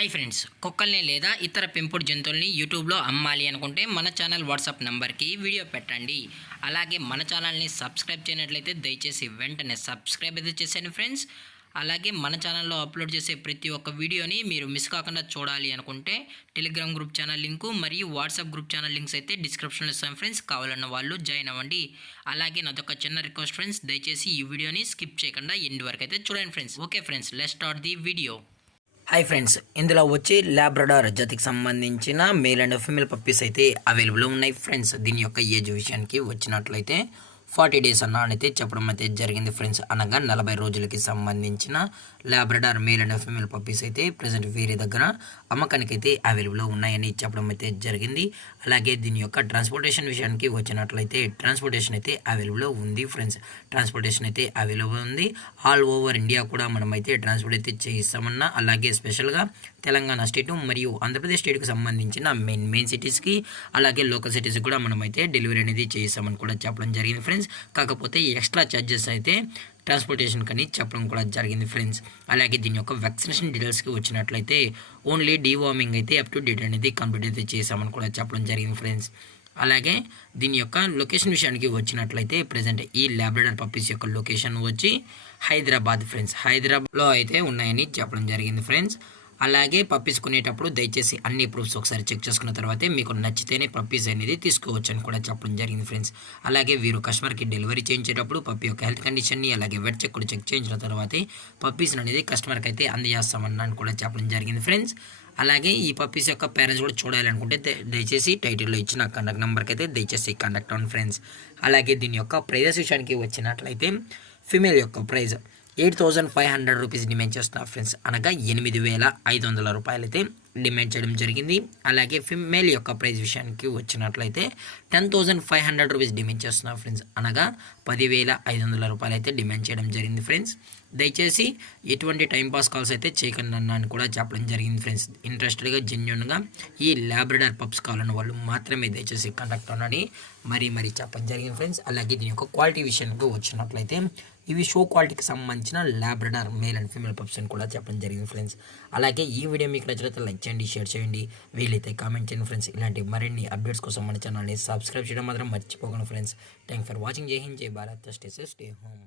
Hi friends, కుక్కల్ని లేదా ఇతర పెంపుడు జంతువుల్ని యూట్యూబ్లో అమ్మాలి అనుకుంటే మన ఛానల్ వాట్సాప్ నెంబర్కి వీడియో పెట్టండి. అలాగే మన ఛానల్ని సబ్స్క్రైబ్ చేయనట్లయితే దయచేసి వెంటనే సబ్స్క్రైబ్ అయితే చేసేయండి ఫ్రెండ్స్. అలాగే మన ఛానల్లో అప్లోడ్ చేసే ప్రతి ఒక్క వీడియోని మీరు మిస్ కాకుండా చూడాలి అనుకుంటే టెలిగ్రామ్ గ్రూప్ ఛానల్ లింకు మరియు వాట్సాప్ గ్రూప్ ఛానల్ లింక్స్ అయితే డిస్క్రిప్షన్లో ఇస్తాం ఫ్రెండ్స్. కావాలన్న వాళ్ళు జాయిన్ అవ్వండి. అలాగే నాదొక చిన్న రిక్వెస్ట్ ఫ్రెండ్స్, దయచేసి ఈ వీడియోని స్కిప్ చేయకుండా ఎండ్ వరకు అయితే చూడండి friends. Okay friends, let's start the video. Hi friends, ఇందులో వచ్చి లాబ్రడార్ జాతికి సంబంధించిన మేల్ అండ్ ఫీమేల్ పప్పీస్ అయితే అవైలబుల్ ఉన్నాయి ఫ్రెండ్స్. దీని యొక్క ఏజ్ విషయానికి వచ్చినట్లయితే 40 డేస్ అయితే చెప్పడం అయితే జరిగింది ఫ్రెండ్స్. అనగా 40 రోజులకి సంబంధించిన Labrador male and female puppies అయితే ప్రజెంట్ వీరి దగ్గర అమ్మకానికి అయితే అవైలబుల్ ఉన్నాయని చెప్పడం అయితే జరిగింది. అలాగే దీని యొక్క ట్రాన్స్పోర్టేషన్ విషయానికి వచ్చినట్లయితే ట్రాన్స్పోర్టేషన్ అయితే అవైలబుల్ ఉంది ఫ్రెండ్స్. ట్రాన్స్పోర్టేషన్ అయితే అవైలబుల్ ఉంది. ఆల్ ఓవర్ ఇండియా కూడా మనమైతే ట్రాన్స్పోర్ట్ అయితే చేయిస్తామన్నా, అలాగే స్పెషల్గా తెలంగాణ స్టేటు మరియు ఆంధ్రప్రదేశ్ స్టేట్కి సంబంధించిన మెయిన్ సిటీస్కి అలాగే లోకల్ సిటీస్కి కూడా మనమైతే డెలివరీ అనేది చేయిస్తామని కూడా చెప్పడం జరిగింది ఫ్రెండ్స్. కాకపోతే ఎక్స్ట్రా ఛార్జెస్ అయితే ట్రాన్స్పోర్టేషన్ కానీ చెప్పడం కూడా జరిగింది ఫ్రెండ్స్. అలాగే దీని యొక్క వ్యాక్సినేషన్ డీటెయిల్స్కి వచ్చినట్లయితే ఓన్లీ డీవార్మింగ్ అయితే అప్ టు డేట్ అనేది కంప్లీట్ అయితే చేసామని కూడా చెప్పడం జరిగింది ఫ్రెండ్స్. అలాగే దీని యొక్క లొకేషన్ విషయానికి వచ్చినట్లయితే ప్రజెంట్ ఈ లాబ్రడార్ పప్పీస్ యొక్క లొకేషన్ వచ్చి హైదరాబాద్ ఫ్రెండ్స్. హైదరాబాద్లో అయితే ఉన్నాయని చెప్పడం జరిగింది ఫ్రెండ్స్. అలాగే పప్పీస్ కొనేటప్పుడు దయచేసి అన్ని ప్రూఫ్స్ ఒకసారి చెక్ చేసుకున్న తర్వాతే మీకు నచ్చితేనే పప్పీస్ అనేది తీసుకోవచ్చు అని కూడా చెప్పడం జరిగింది ఫ్రెండ్స్. అలాగే వీరు కస్టమర్కి డెలివరీ చేయించేటప్పుడు పప్పీ యొక్క హెల్త్ కండిషన్ని అలాగే వెట్ చెక్ కూడా చెక్ చేయించిన తర్వాతే పప్పీస్ అనేది కస్టమర్కి అయితే అందజేస్తామని కూడా చెప్పడం జరిగింది ఫ్రెండ్స్. అలాగే ఈ పప్పీస్ యొక్క పేరెంట్స్ కూడా చూడాలనుకుంటే దయచేసి టైటిల్లో ఇచ్చిన కాంటాక్ట్ నెంబర్కి అయితే దయచేసి కాంటాక్ట్ అవ్వండి ఫ్రెండ్స్. అలాగే దీని యొక్క ప్రైజెస్ విషయానికి వచ్చినట్లయితే ఫీమేల్ యొక్క ప్రైజ్ 8,500 రూపీస్ డిమాండ్ చేస్తున్నారు ఫ్రెండ్స్. అనగా 8,500 రూపాయలు అయితే డిమాండ్ చేయడం జరిగింది. అలాగే ఫిమేల్ యొక్క ప్రైస్ విషయానికి వచ్చినట్లయితే 10,500 రూపీస్ డిమాండ్ చేస్తున్నారు ఫ్రెండ్స్. అనగా 10,500 రూపాయలు అయితే డిమాండ్ చేయడం జరిగింది ఫ్రెండ్స్. దయచేసి ఎటువంటి టైంపాస్ కాల్స్ అయితే చేయకండి అని కూడా చెప్పడం జరిగింది ఫ్రెండ్స్. ఇంట్రెస్టెడ్గా జెన్యున్గా ఈ లాబ్రడార్ పప్స్ కావాలన్న వాళ్ళు మాత్రమే దయచేసి కాంటాక్ట్ అవ్వని మరీ చెప్పడం జరిగింది ఫ్రెండ్స్. అలాగే దీని యొక్క క్వాలిటీ విషయానికి వచ్చినట్లయితే ఇవి షో క్వాలిటీకి సంబంధించిన Labrador male and female pups అని కూడా చెప్పడం జరిగింది ఫ్రెండ్స్. అలాగే ఈ వీడియో మీకు నచ్చినట్లయితే లైక్ చేయండి, షేర్ చేయండి, వీలైతే కామెంట్ చేయండి ఫ్రెండ్స్. ఇలాంటి మరిన్ని అప్డేట్స్ కోసం మన ఛానల్ని సబ్స్క్రైబ్ చేయడం మాత్రం మర్చిపోకండి ఫ్రెండ్స్. Thank for watching. జై హింద్, జై Bharat, stay safe, stay home.